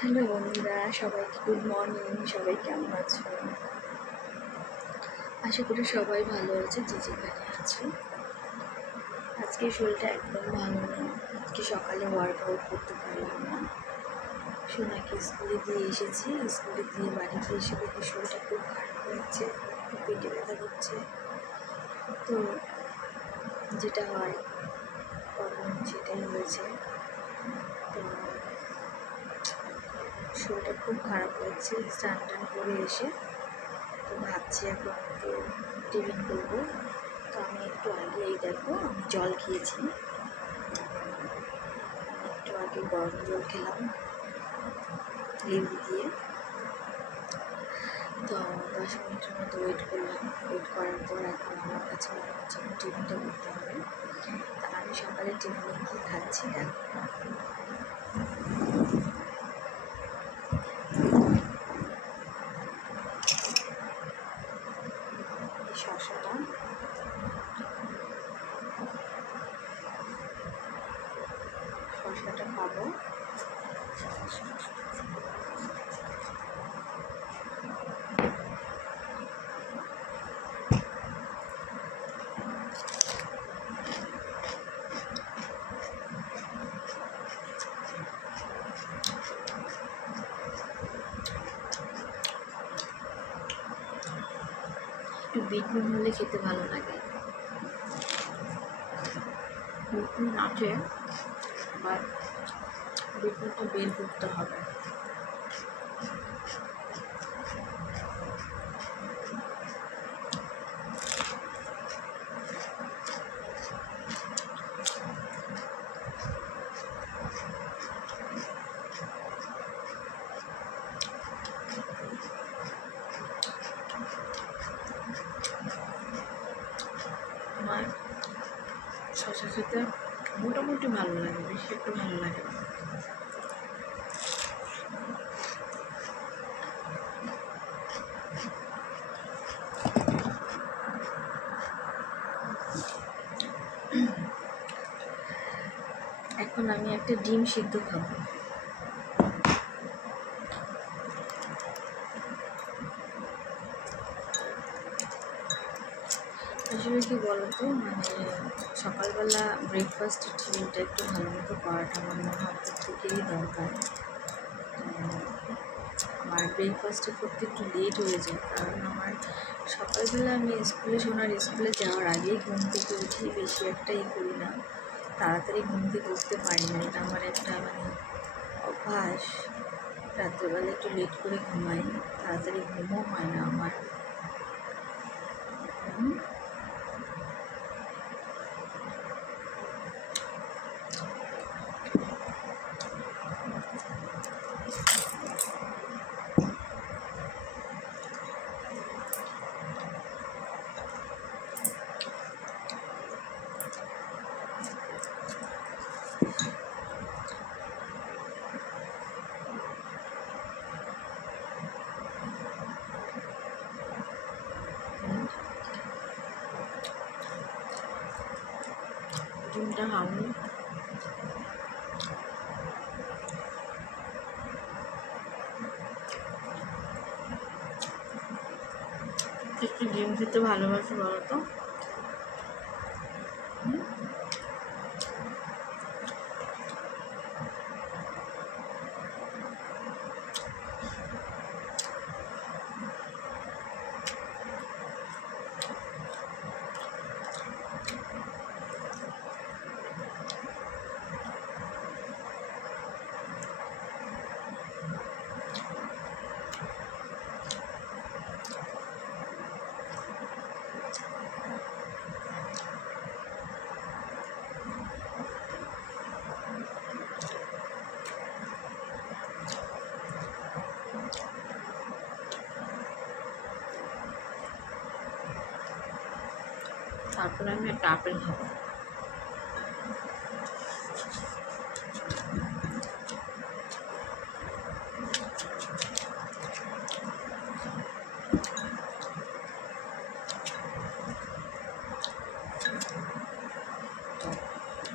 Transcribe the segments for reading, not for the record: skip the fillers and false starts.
Hello বন্ধুরা, সবাইকে good morning. সবাই কেমন আছো? আশা করি সবাই ভালো আছে, যে যেখানে আছে। আজকে শরীরটা একদম ভালো নেই। আজকে সকালে ওয়ার্কআউট করতে পারলাম না। সোনাকে স্কুলে দিয়ে এসেছি, স্কুলে দিয়ে বাড়িতে এসে দেখি শরীরটা খুব খারাপ হয়েছে, পেটে ব্যথা করছে। তো যেটা হয় প্রবলেম সেটাই হয়েছে। তো শরীরটা খুব খারাপ হয়েছে। স্নান টান করে এসে তো ভাবছি এখন একটু টিফিন করবো। তো আমি একটু আগে দেখো আমি জল খেয়েছি, একটু আগে গরম জল খেলাম লেবু দিয়ে। তো 10 মিনিটের মতো ওয়েট করলাম। ওয়েট করার পর এখন আমার কাছে মনে হচ্ছে আমি টিফিনটা করতে হবে। তা আমি সকালে টিফিনে কী খাচ্ছি দেখো। এই শসাটা খাবো। একটু বিট নুন হলে খেতে ভালো লাগে। বিট নুন আছে, আবার বিট নুনটা বের করতে হবে। আমার শসা খেতে মোটামুটি ভালো লাগে, বেশি একটু ভালো লাগে না। এখন আমি একটা ডিম সিদ্ধ খাবো। আসলে কি বলতো, সকালবেলা ব্রেকফাস্টের টিফিনটা একটু ভালো মতো করাটা আমার মনে হয় প্রত্যেকেরই দরকার। আমার ব্রেকফাস্টটা করতে একটু লেট হয়ে যায়, কারণ আমার সকালবেলা আমি স্কুলে যাওয়ার আগেই ঘুম থেকে উঠি, বেশি একটা করি না, তাড়াতাড়ি ঘুম থেকে উঠতে পারি না। এটা আমার একটা অভ্যাস। রাত্রেবেলা একটু লেট করে ঘুমাই, তাড়াতাড়ি ঘুমও হয় না আমার। ডিমটা খাবো। একটু ডিম খেতে ভালোবাসি বলো তো। তারপরে আমি একটা আপেল খাবো।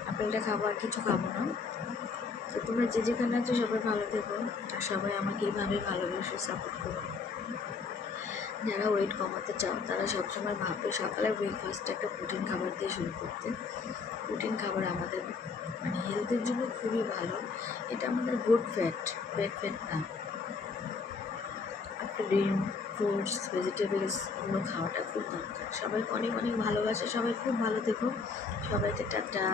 আপেলটা খাবো, আর কিছু খাবো না। তো তোমরা যে যেখানে আছো সবাই ভালো থেকো, আর সবাই আমাকে এইভাবে ভালোবেসে সাপোর্ট করো। যারা ওয়েট কমাতে চাও তারা সবসময় ভাববে সকালে ব্রেকফাস্টটা একটা প্রোটিন খাবার দিয়ে শুরু করতে। প্রোটিন খাবার আমাদের মানে হেলথের জন্য খুবই ভালো। এটা আমাদের গুড ফ্যাট, ব্যাড ফ্যাট না। ডিম, ফ্রুটস, ভেজিটেবলস এগুলো খাওয়াটা খুব দরকার। সবাইকে অনেক অনেক ভালোবাসা, সবাই খুব ভালো থেকো, সবাইকে টাটা।